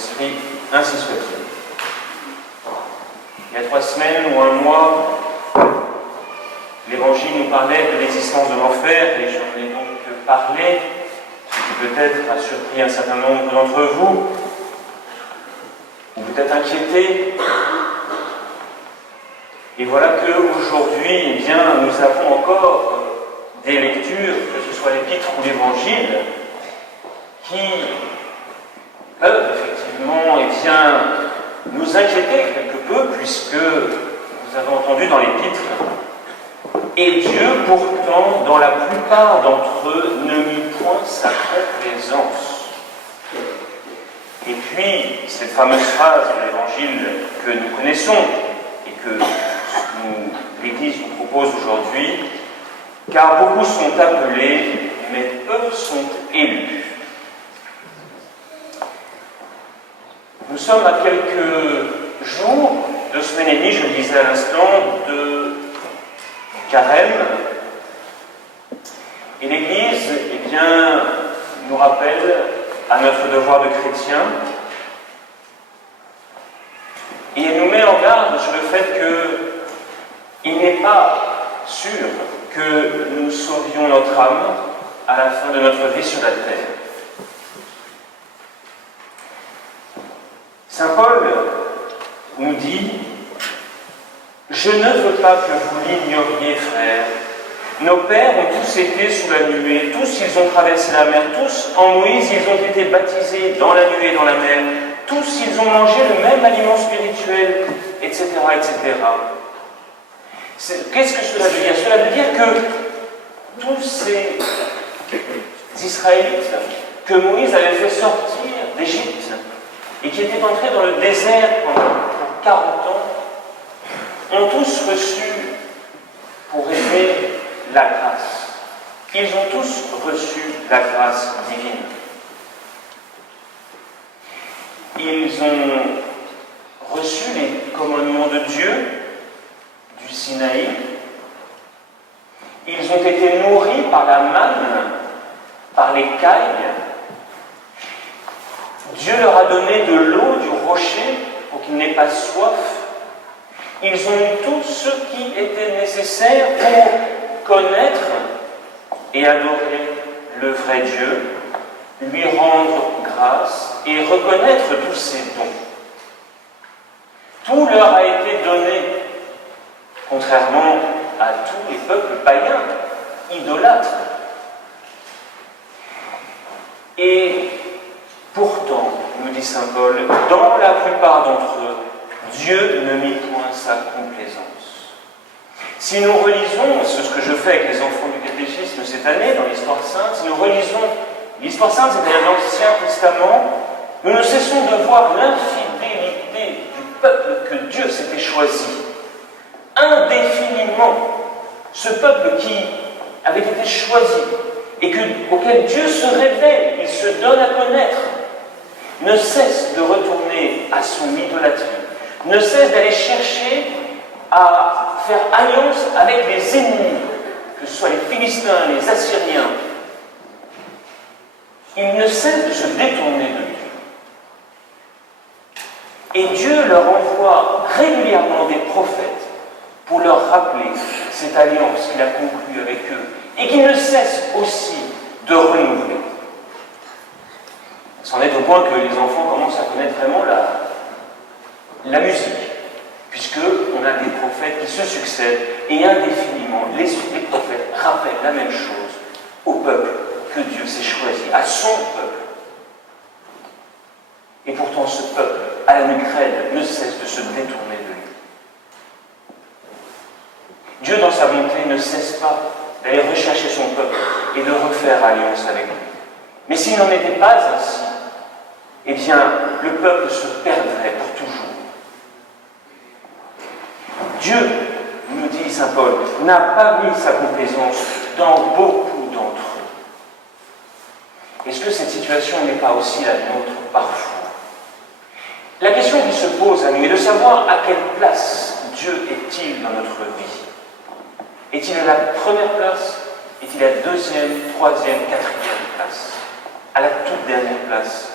esprit, ainsi soit-il. Il y a 3 semaines ou un mois, l'Évangile nous parlait de l'existence de l'enfer et j'en ai donc parlé, ce qui peut-être a surpris un certain nombre d'entre vous, ou peut-être inquiété. Et voilà qu'aujourd'hui, eh bien, nous avons encore des lectures, que ce soit l'Épître ou l'Évangile, qui peuvent effectivement eh bien, nous inquiéter quelque peu, puisque vous avez entendu dans l'Épître, et Dieu pourtant, dans la plupart d'entre eux, ne mit point sa complaisance. Et puis, cette fameuse phrase de l'Évangile que nous connaissons et que l'Église nous propose aujourd'hui, car beaucoup sont appelés, mais peu sont élus. Nous sommes à quelques jours, 2 semaines et demie, je le disais à l'instant, de Carême. Et l'Église, eh bien, nous rappelle à notre devoir de chrétien et elle nous met en garde sur le fait qu'il n'est pas sûr que nous sauvions notre âme à la fin de notre vie sur la terre. Saint Paul nous dit « Je ne veux pas que vous l'ignoriez, frères. Nos pères ont tous été sous la nuée, tous ils ont traversé la mer, tous en Moïse ils ont été baptisés dans la nuée et dans la mer, tous ils ont mangé le même aliment spirituel, etc. etc. » Qu'est-ce que cela veut dire? Cela veut dire que tous ces Israélites que Moïse avait fait sortir d'Égypte et qui étaient entrés dans le désert pendant 40 ans, ont tous reçu, pour aimer, la grâce. Ils ont tous reçu la grâce divine. Ils ont reçu les commandements de Dieu, du Sinaï. Ils ont été nourris par la manne, par les cailles. Dieu leur a donné de l'eau du rocher pour qu'ils n'aient pas soif. Ils ont eu tout ce qui était nécessaire pour connaître et adorer le vrai Dieu, lui rendre grâce et reconnaître tous ses dons. Tout leur a été donné, contrairement à tous les peuples païens, idolâtres. Et pourtant, nous dit saint Paul, dans la plupart d'entre eux, Dieu ne mit point sa complaisance. Si nous relisons, c'est ce que je fais avec les enfants du catéchisme cette année, dans l'Histoire sainte, si nous relisons l'Histoire sainte, c'est-à-dire l'Ancien Testament, nous ne cessons de voir l'infidélité du peuple que Dieu s'était choisi. Indéfiniment, ce peuple qui avait été choisi et auquel Dieu se révèle, il se donne à connaître, ne cesse de retourner à son idolâtrie, ne cesse d'aller chercher à faire alliance avec les ennemis, que ce soit les Philistins, les Assyriens. Il ne cesse de se détourner de Dieu. Et Dieu leur envoie régulièrement des prophètes pour leur rappeler cette alliance qu'il a conclue avec eux et qu'il ne cesse aussi de renouveler. C'en est au point que les enfants commencent à connaître vraiment la musique, puisqu'on a des prophètes qui se succèdent et indéfiniment, les prophètes rappellent la même chose au peuple que Dieu s'est choisi, à son peuple. Et pourtant, ce peuple, à la nuque raide, ne cesse de se détourner de lui. Dieu, dans sa bonté, ne cesse pas d'aller rechercher son peuple et de refaire alliance avec lui. Mais s'il n'en était pas ainsi, eh bien, le peuple se perdrait pour toujours. Dieu, nous dit saint Paul, n'a pas mis sa complaisance dans beaucoup d'entre eux. Est-ce que cette situation n'est pas aussi la nôtre parfois? La question qui se pose à nous est de savoir à quelle place Dieu est-il dans notre vie. Est-il à la première place? Est-il à la deuxième, troisième, quatrième place? À la toute dernière place?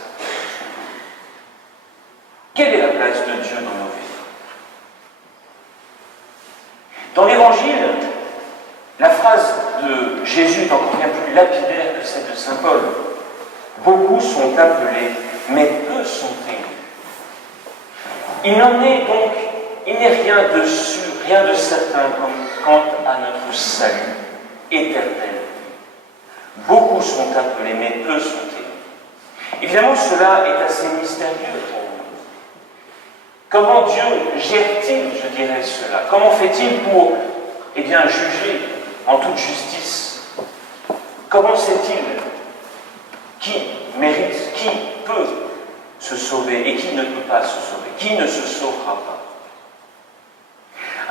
Quelle est la place de Dieu dans nos vies? Dans l'Évangile, la phrase de Jésus est encore bien plus lapidaire que celle de saint Paul. Beaucoup sont appelés, mais peu sont élus. Il n'en est donc, il n'est rien de sûr, rien de certain quant à notre salut éternel. Beaucoup sont appelés, mais peu sont élus. Évidemment, cela est assez mystérieux pour nous. Comment Dieu gère-t-il, je dirais, cela? Comment fait-il pour, juger en toute justice? Comment sait-il qui mérite, qui peut se sauver et qui ne peut pas se sauver? Qui ne se sauvera pas?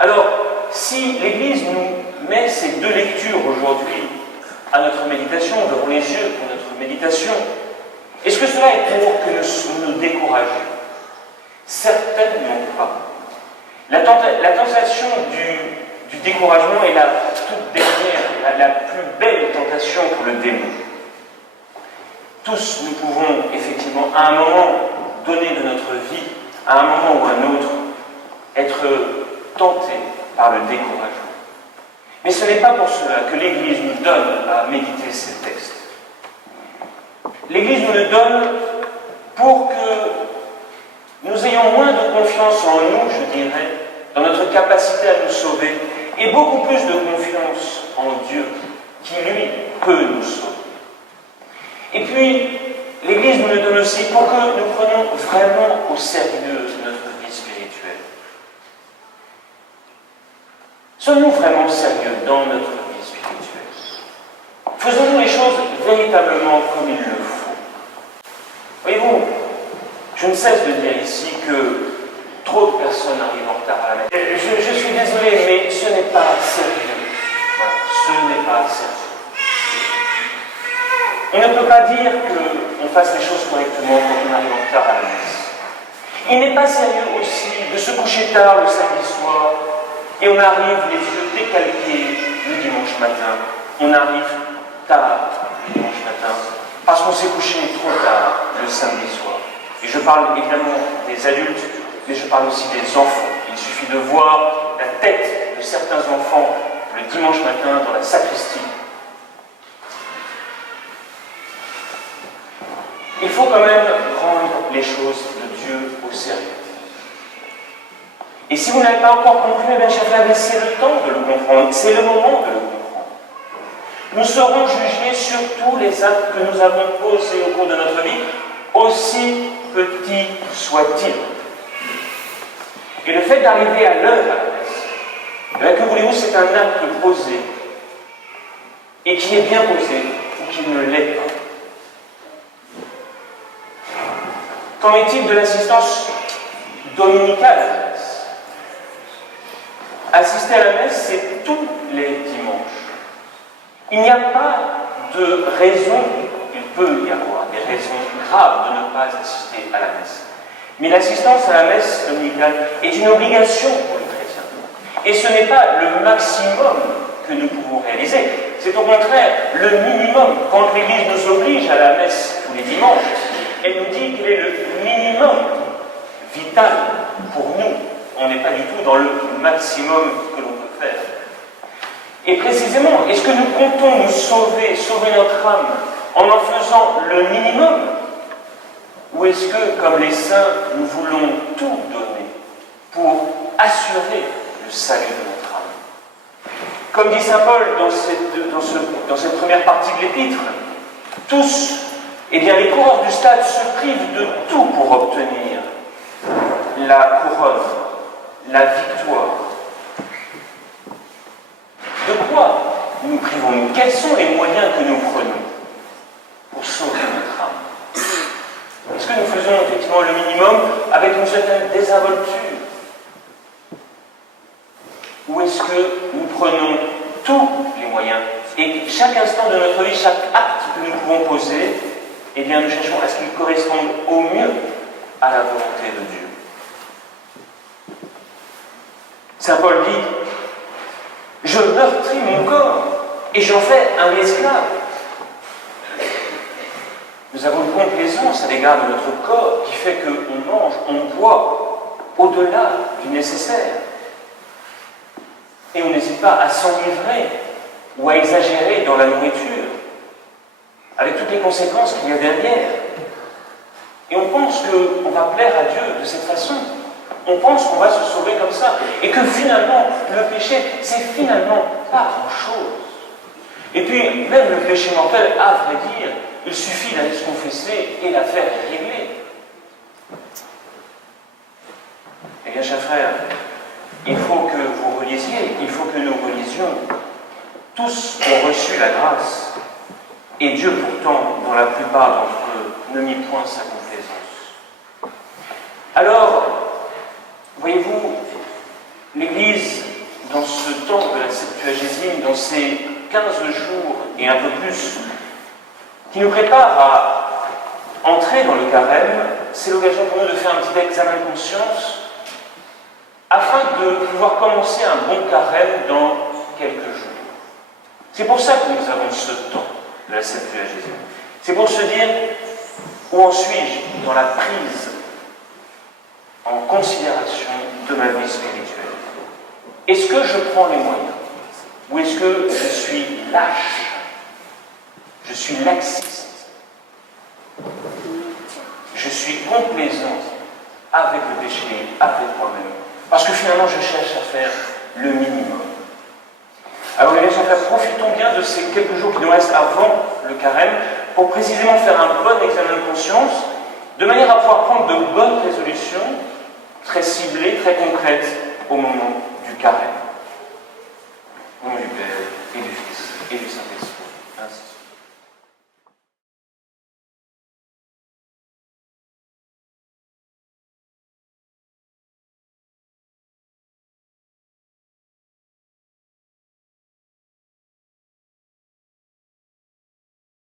Alors, si l'Église nous met ces deux lectures aujourd'hui à notre méditation, devant les yeux pour notre méditation, est-ce que cela est pour que nous nous découragions? Certainement pas. La tentation du découragement est la toute dernière, la plus belle tentation pour le démon. Tous, nous pouvons effectivement, à un moment donné de notre vie, à un moment ou à un autre, être tentés par le découragement. Mais ce n'est pas pour cela que l'Église nous donne à méditer ces textes. L'Église nous le donne pour que nous ayons moins de confiance en nous, je dirais, dans notre capacité à nous sauver, et beaucoup plus de confiance en Dieu, qui lui peut nous sauver. Et puis, l'Église nous le donne aussi pour que nous prenions vraiment au sérieux notre vie spirituelle. Sommes-nous vraiment sérieux dans notre vie spirituelle? Faisons-nous les choses véritablement comme il le faut? Voyez-vous, je ne cesse de dire ici que trop de personnes arrivent en retard à la messe. Je suis désolé, mais ce n'est pas sérieux. Voilà, ce n'est pas sérieux. On ne peut pas dire qu'on fasse les choses correctement quand on arrive en retard à la messe. Il n'est pas sérieux aussi de se coucher tard le samedi soir et on arrive les yeux décalqués le dimanche matin. On arrive tard le dimanche matin parce qu'on s'est couché trop tard le samedi soir. Et je parle évidemment des adultes, mais je parle aussi des enfants. Il suffit de voir la tête de certains enfants le dimanche matin dans la sacristie. Il faut quand même prendre les choses de Dieu au sérieux. Et si vous n'avez pas encore compris, mes chers frères, c'est le temps de le comprendre, c'est le moment de le comprendre. Nous serons jugés sur tous les actes que nous avons posés au cours de notre vie, aussi petits soient-ils. Et le fait d'arriver à l'heure à la messe, que voulez-vous, c'est un acte posé, et qui est bien posé, ou qui ne l'est pas. Qu'en est-il de l'assistance dominicale à la messe? Assister à la messe, c'est tous les dimanches. Il n'y a pas de raison, il peut y avoir des raisons graves de ne pas assister à la messe. Mais l'assistance à la messe dominicale est une obligation pour le chrétien. Et ce n'est pas le maximum que nous pouvons réaliser. C'est au contraire le minimum. Quand l'Église nous oblige à la messe tous les dimanches, elle nous dit qu'il est le minimum vital pour nous. On n'est pas du tout dans le maximum que l'on peut faire. Et précisément, est-ce que nous comptons nous sauver notre âme en faisant le minimum? Ou est-ce que, comme les saints, nous voulons tout donner pour assurer le salut de notre âme? Comme dit saint Paul dans cette première partie de l'épître, tous, les coureurs du stade se privent de tout pour obtenir la couronne, la victoire. De quoi nous privons-nous? Quels sont les moyens que nous prenons pour sauver notre âme? Est-ce que nous faisons effectivement le minimum avec une certaine désinvolture? Ou est-ce que nous prenons tous les moyens et chaque instant de notre vie, chaque acte que nous pouvons poser, nous cherchons à ce qu'il corresponde au mieux à la volonté de Dieu? Saint Paul dit: je meurtris mon corps et j'en fais un esclave. Nous avons une complaisance à l'égard de notre corps qui fait qu'on mange, on boit au-delà du nécessaire. Et on n'hésite pas à s'enivrer ou à exagérer dans la nourriture, avec toutes les conséquences qu'il y a derrière. Et on pense qu'on va plaire à Dieu de cette façon. On pense qu'on va se sauver comme ça. Et que finalement, le péché, c'est finalement pas grand-chose. Et puis, même le péché mortel, à vrai dire, il suffit d'aller se confesser et l'affaire est réglée. Eh bien, chers frères, il faut que vous relisiez, il faut que nous relisions. Tous ont reçu la grâce. Et Dieu, pourtant, dans la plupart d'entre eux, ne mit point sa complaisance. Alors, voyez-vous, l'Église, dans ce temps de la Septuagésime, dans ces 15 jours et un peu plus, qui nous prépare à entrer dans le carême, c'est l'occasion pour nous de faire un petit examen de conscience afin de pouvoir commencer un bon carême dans quelques jours. C'est pour ça que nous avons ce temps de la Septuagésime. C'est pour se dire, où en suis-je dans la prise en considération de ma vie spirituelle? Est-ce que je prends les moyens? Ou est-ce que je suis lâche? Je suis laxiste? Je suis complaisant avec le péché, avec moi-même? Parce que finalement, je cherche à faire le minimum. Alors, mes chers frères, profitons bien de ces quelques jours qui nous restent avant le carême pour précisément faire un bon examen de conscience, de manière à pouvoir prendre de bonnes résolutions, très ciblées, très concrètes, au moment du carême. Au nom du Père, et du Fils, et du Saint-Esprit.